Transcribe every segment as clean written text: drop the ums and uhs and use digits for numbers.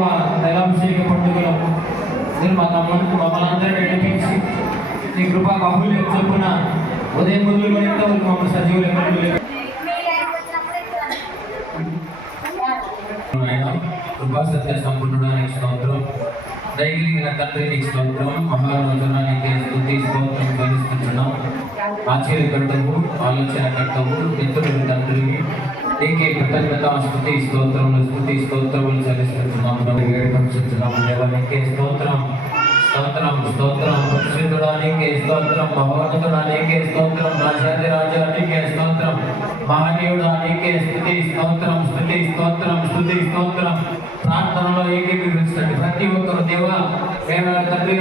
5వ తైలాభిషేక పండుగలో మీరు మమ్మల్ని అందరూ నడిపించి నీ కృపా బాహుల్యం చొప్పున ఉదయం మొదలు ఎంతవరకు మమ్మల్ని సజీవులు కృపా సత్య సంపూర్ణానికి స్తోత్రం, దయగలిగిన తండ్రికి స్తోత్రం, మహారోజనానికి స్తుతి స్తోత్రం చెల్లిస్తున్నాం. ఆశ్చర్యకర్తవు, ఆలోచనకర్తవు, మిత్రుడు తండ్రివి, నీకే కృతజ్ఞత స్తుతి స్తోత్రములు చెల్లిస్తున్నాం. వేడుకొంచుతున్నాం దేవా, నీకే స్తోత్రం స్తోత్రం స్తోత్రం. పరిశుద్ధుడానికి స్తోత్రం, మహోన్నతుడానికి స్తోత్రం, రాజాది రాజానికి స్తోత్రం, మహనీయుడానికి స్తుతి స్తోత్రం ప్రార్థనలో ఏకీభవించండి ప్రతి ఒక్కరు. దేవా కేవల తండ్రి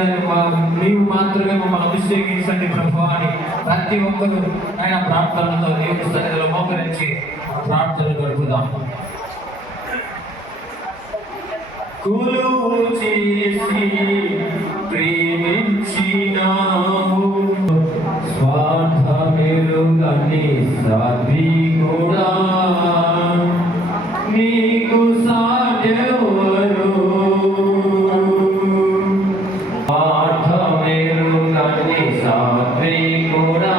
నీవు మాత్రమే మమ్మల్ని అభిషేకించండి ప్రభు అని ప్రతి ఒక్కరు ఆయన ప్రార్థనలతో దేవుని సన్నిధిలో మోకరించి ప్రార్థనలు గడుపుదాం. కొలువు చేసి ప్రేమించినావు, స్వార్థమెరుగని సాత్వికుడా, నీకు సాటెవరు? స్వార్థమెరుగని సాత్వికుడా,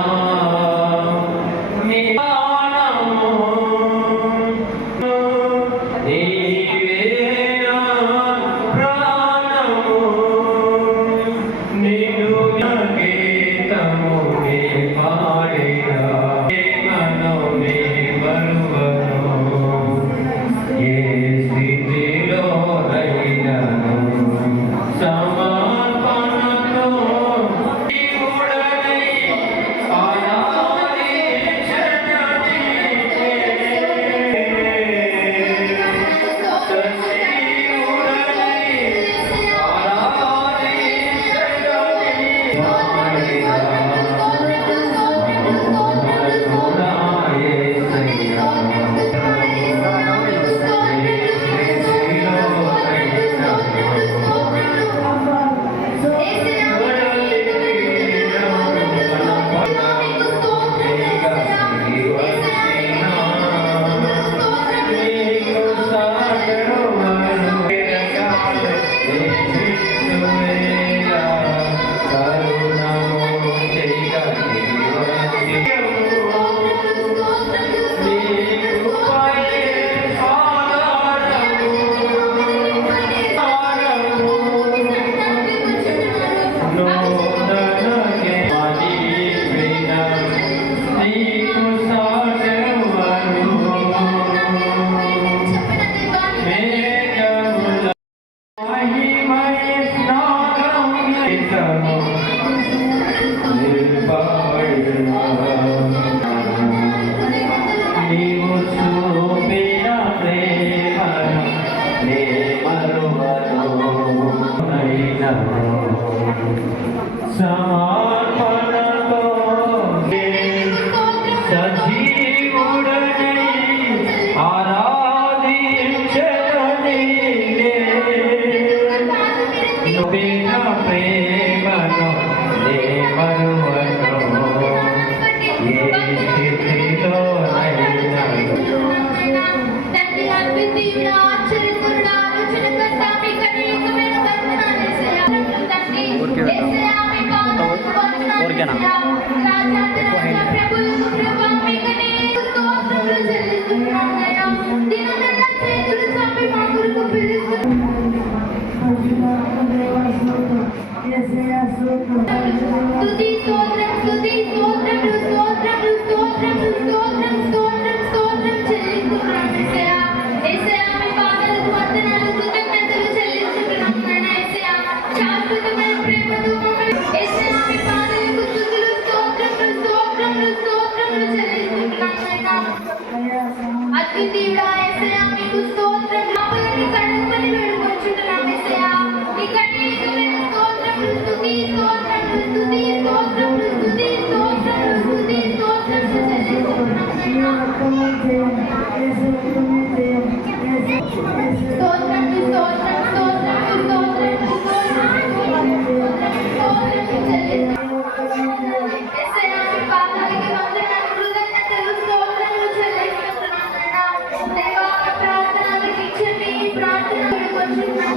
ప్రార్థన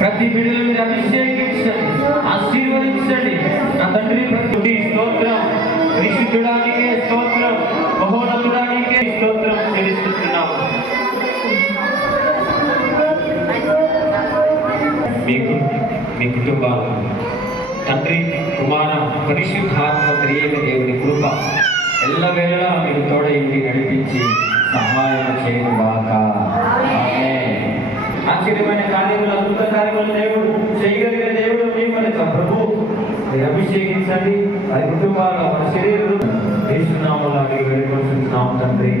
ప్రతి బిడ్డల మీద అభిషేకించండి, ఆశీర్వదించండి. నా తండ్రి ప్రతి స్తోత్రం, పరిశుద్ధుడానికే స్తోత్రం, మహోన్నతుడానికే స్తోత్రం చెల్లిస్తున్నాము. మీ కుటుంబాలు తండ్రి, కుమార, పరిశుద్ధాత్మ త్రియేక దేవుని కృప ఎల్లవేళలా మీకు తోడైంది నడిపించి సహాయం చేయనుగాక. ఆశ్చర్యమైన కార్యములు, అద్భుత కార్యములు దేవుడు చేయగలిగిన దేవుడు మిమ్మల్ని ప్రభు అభిషేకించండి. వారి కుటుంబాలు, మన శరీరం వేస్తున్నాము వేడుకుంటున్నాము తండ్రి.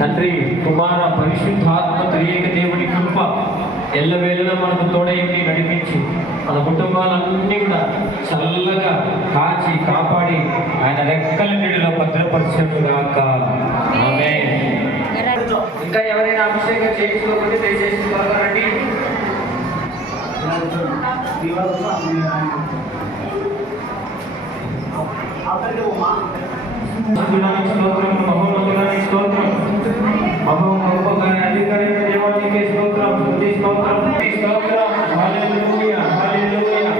తండ్రి కుమార పరిశుద్ధాత్మ త్రియేక దేవుని కృప ఎల్లవేళలా మనకు తోడైంది నడిపించి మన కుటుంబాలన్నీ కూడా చల్లగా కాచి కాపాడి ఆయన రెక్కల నీడలో భద్రపరచను గాక. ఆమేన్. ఇంకా ఎవరైనా అభిషేకం చేయించుకోకపోతే దయచేసి త్వరగా రండి. స్తోత్రం, మహోన్నతుడానికి స్తోత్రం, మహోన్నతమైన అధికారైన దేవానికి స్తోత్రం, స్తుతి స్తోత్రం, స్తుతి స్తోత్రం. హల్లెలూయా, హల్లెలూయా.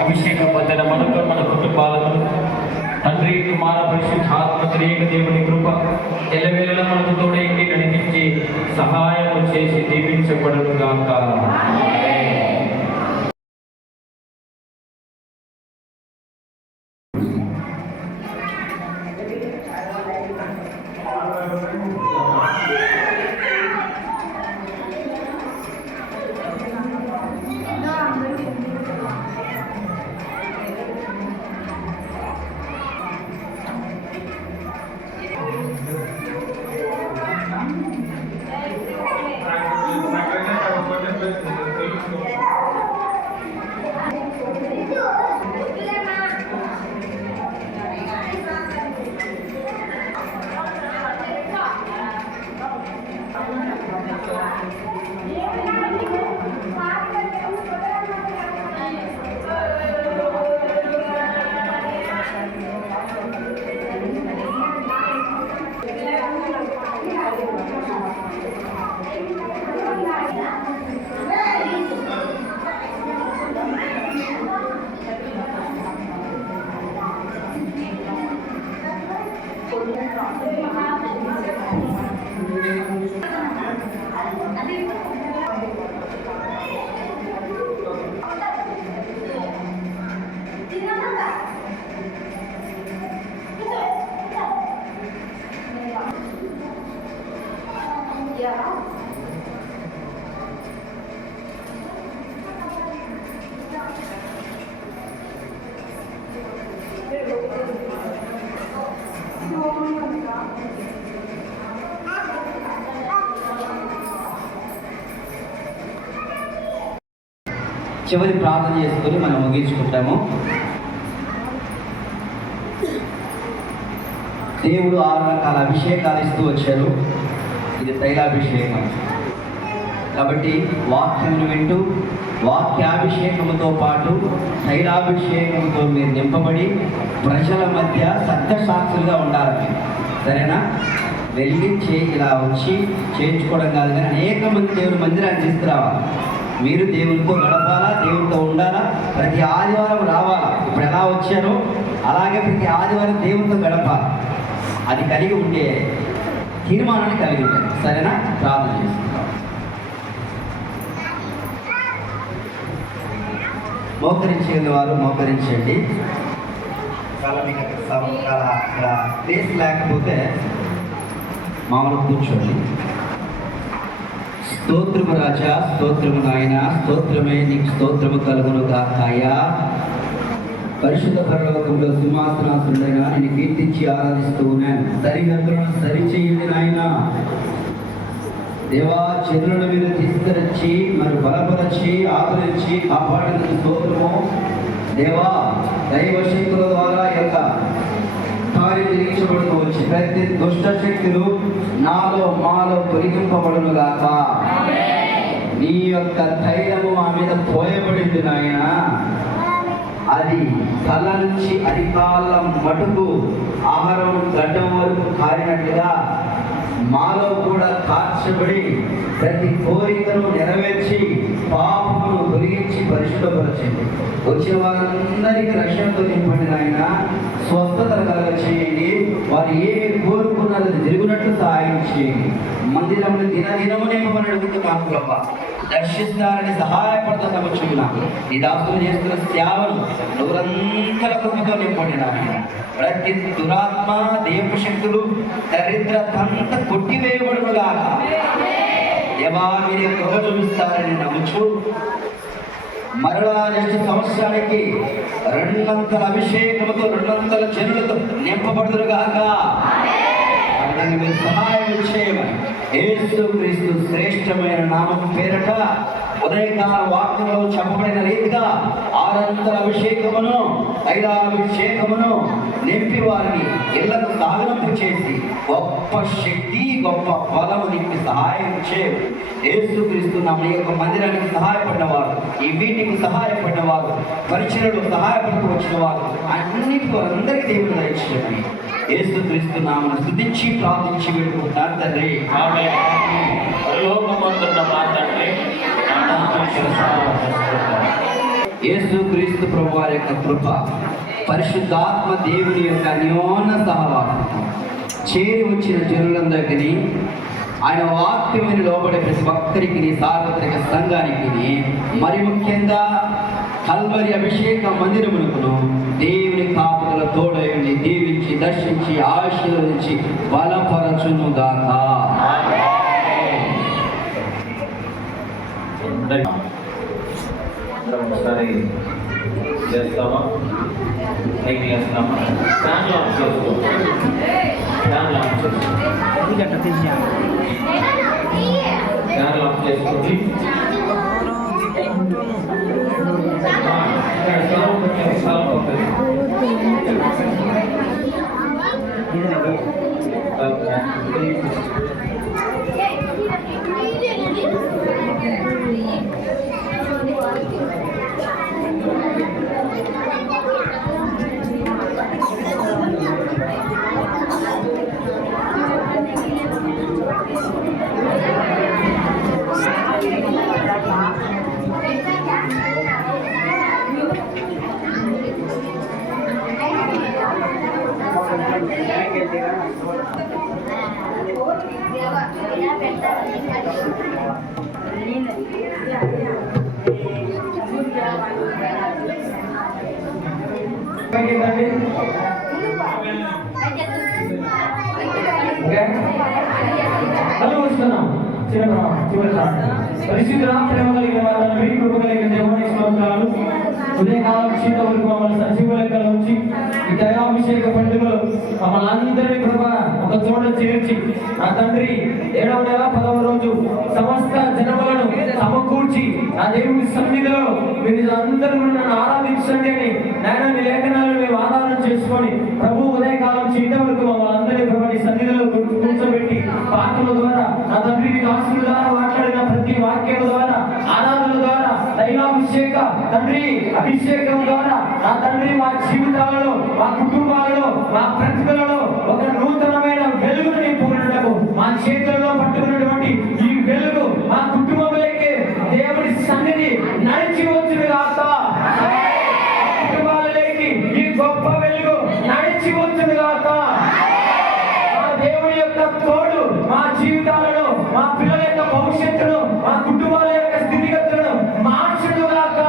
అభిషేకం పొందిన మనకు మన కుటుంబాలను తండ్రి కుమార పరిశుద్ధాత్మ త్రియేక దేవుని కృప ఎల్లవేళలా మనకు తోడైంది నడిపించి సహాయం చేసి దీవించబడును గాక. చివరి ప్రార్థన చేసుకొని మనం ముగించుకుంటాము. దేవుడు 6 రకాల అభిషేకాలు ఇస్తూ వచ్చారు. ఇది తైలాభిషేకం కాబట్టి వాక్యమును వింటూ వాక్యాభిషేకముతో పాటు తైలాభిషేకంతో మీరు నింపబడి ప్రజల మధ్య సత్యసాక్షులుగా ఉండాలి. సరేనా? వెలిగించి ఇలా వచ్చి చేయించుకోవడం కాదు, కానీ అనేక మంది దేవుని మందిరాన్ని తీసుకురావాలి. మీరు దేవునితో గడపాలా, దేవునితో ఉండాలా, ప్రతి ఆదివారం రావాలా. ఇప్పుడు ఎలా వచ్చారో అలాగే ప్రతి ఆదివారం దేవునితో గడపాలి. అది కలిగి ఉండే తీర్మానాన్ని కలిగి ఉంటాయి. సరేనా? ప్రార్థన చేసుకుంటాం. మోకరించేది వారు మోకరించండి. ప్లేస్ లేకపోతే మామూలు కూర్చోండి. స్తోత్రము రాజా, స్తోత్రము నాయన, స్తోత్రమే నీకు స్తోత్రము కలుగును గాకయ్యా. పరిశుద్ధ పరలోకంలో సింహాసనాసుడైన నేను కీర్తించి ఆరాధిస్తూ ఉన్నాను. సరిహద్దులను సరిచేయండి నాయన. దేవా, చెరువులను మీరు తీసుకురచ్చి మరి బలపరచి ఆదరించి కాపాడిన స్తోత్రము. దేవా, దైవ శక్తుల ద్వారా యొక్క కార్యం తిరిగించబడుతూ వచ్చి ప్రతి దుష్ట శక్తులు నాలో మాలో తొలగింపబడును గాక. నీ యొక్క తైలము మా మీద పోయబడింది నాయన. అది తల నుంచి అధికాల మటుకు ఆహారం గడ్డం వరకు కారినట్లుగా మాలో కూడా కార్చబడి ప్రతి కోరికను నెరవేర్చి పాపమును తొలగించి పరిశుద్ధపరచండి. వచ్చిన వారందరికీ రక్షణతో నింపండి నాయన. స్వస్థత కలగ చేయండి. వారు ఏమి కోరుకున్నారో జరిగినట్లు సహాయం చేయండి. మందిరంలో దినదినము నింపమని అడుగుతున్నాము ప్రభా. దర్శిస్తారని సహాయపడతాము. నీ దాసులు చేస్తున్న సేవను నూరంతల కృపతో నింపండి నాయన. ప్రతి దురాత్మ దేవ శక్తులు దరిద్రతంతా కొట్టివేయబడునుగా. దేవా, మీరే కృప చూపిస్తారని నమ్ముచు మరలా నెక్స్ట్ సంవత్సరానికి 200 అభిషేకముతో 200 జనులతో నింపబడుదురుగాక. మీరు సహాయం చేయమని యేసుక్రీస్తు శ్రేష్టమైన నామం పేరట ఉదయకాల వాక్యంలో చెప్పబడిన రీతిగా 600 అభిషేకమును తైలాభిషేకమును నింపి వారిని ఇళ్లకు సాగనంపు చేసి గొప్ప శక్తి గొప్ప బలము నింపి సహాయం చేయు. యేసుక్రీస్తు నామం యొక్క మందిరానికి సహాయపడినవారు, ఈ మీటింగ్ సహాయపడినవారు, పరిచయలో సహాయపడుతూ వచ్చిన వారు అన్నిటికీ అందరికీ దేవుడు దయచేయమని యేసుక్రీస్తు నామమున స్తుతించి ప్రార్థించి వేడుకుంటున్నాను తండ్రి. ఆమేన్. పరలోకమందున్న మా తండ్రి, యేసుక్రీస్తు ప్రభువారి యొక్క కృప, పరిశుద్ధాత్మ దేవుని యొక్క అన్యోన్య సహవాసం చేరి వచ్చిన జనులందరికీ, ఆయన వాక్యముని లోబడే ప్రతి ఒక్కరికి, సార్వత్రిక సంఘానికి, మరి ముఖ్యంగా కల్వరి అభిషేక మందిరమునకును దేవుని కాపుదల తోడయుండి దీవించి దర్శించి ఆశీర్వదించి బలపరచును గాక. ఒకసారి చేస్తామా? సైకిల్ వేస్తామా? ఫ్యాన్ ఆఫ్ చేసుకో. ఫ్యాన్ ఆఫ్ చేసుకో. ఫ్యాన్ ఆఫ్ చేసుకోండి. పరిశుద్ధ ప్రేమ కలిగిన వారిని కృప కలిగిన దేవుని స్తోత్రాలు. ఉదయకాలం క్షీత వరకు మమ్మల్ని సజీవ లెక్కల ఉంచి ఈ దైవాభిషేక పండుగలు మమ్మల్ని అందరినీ ప్రభా ఒక చోట చేర్చి నా తండ్రి 7వ నెల 10వ రోజు సమస్త జనములను సమకూర్చి ఉంచి నా దేవుడి సన్నిధిలో మీరు అందరూ కూడా నన్ను ఆరాధించండి అని నేను మీ లేఖనాలను మేము ఆధారం చేసుకొని ప్రభు ఉదయకాలం నుంచి ఇంతవరకు మమ్మల్ని అందరినీ సన్నిధిలో కూర్చోబెట్టి పాటల ద్వారా నా తండ్రి దాసుల ద్వారా మాట్లాడిన ప్రతి వాక్యం ద్వారా ఆరాధన ద్వారా దైవాభిషేక తండ్రి అభిషేకం ద్వారా నా తండ్రి మా జీవితాలలో మా కుటుంబాలలో మా ప్రతిభలలో ఒక నూతనమైన వెలుగును నింపుకున్నటకు మా చేతులలో పట్టుకున్నటువంటి ఈ వెలుగు మా కుటుంబంలోకి దేవుడి సన్నిధి నడిచి వచ్చును గాక. కుటుంబాలలోకి ఈ గొప్ప వెలుగు నడిచి వచ్చును గాక. మా దేవుడి యొక్క తోడు మా జీవితాలలో మా పిల్లల యొక్క భవిష్యత్తును మా కుటుంబాల యొక్క స్థితిగతులను మార్చును గాక.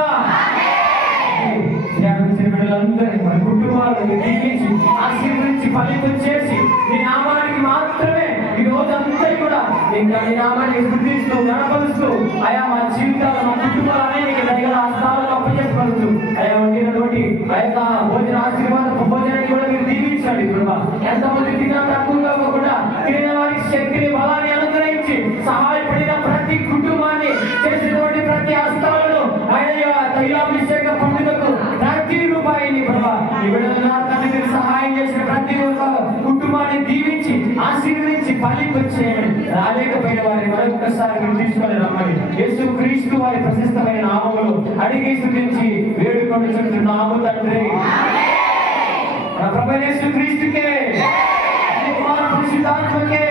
బిడ్డలందరినీ మన కుటుంబాలను దీవించి ఆశీర్వదించి ఫలితం చేసి నీ నామానికి మాత్రమే ఈ రోజంతా కూడా ఇంకా నీ నామాన్ని గుర్తిస్తూ గణపరుస్తూ అయా మా జీవితాలు మా కుటుంబాలనే నీకు దగ్గర హస్తాలను అప్పచెప్పగలుగుతూ అయా వండినటువంటి ఆ యొక్క భోజన ఆశీర్వాద భోజనాన్ని కూడా మీరు దీవించండి ప్రభా. ఎంతమంది తిన్నా తక్కువగా కాకుండా తినే వారికి శక్తిని బలాన్ని అనుగ్రహించి సహాయపడిన ప్రతి కుటుంబాన్ని చేసినటువంటి ప్రతి హస్తాలను ఆయన తైలాభిషేక పండుగకు ప్రతి రూపాయిని ప్రభా ఈ బిడ్డలందరికీ మీరు సహాయం చేసిన ప్రతి ఒక్క కుటుంబాన్ని దీవించి ఆశీర్వదించి ఫలింపచేయండి. రాలేకపోయిన వారిని మరొకసారి మీరు తీసుకొని రమ్మని యేసు క్రీస్తు వారి ప్రశస్తమైన నామములో అడిగి స్తుతించి వేడుకొనుచున్నాము తండ్రి. మన ప్రభు యేసు క్రీస్తుకే, కుమార పరిశుద్ధాత్మకే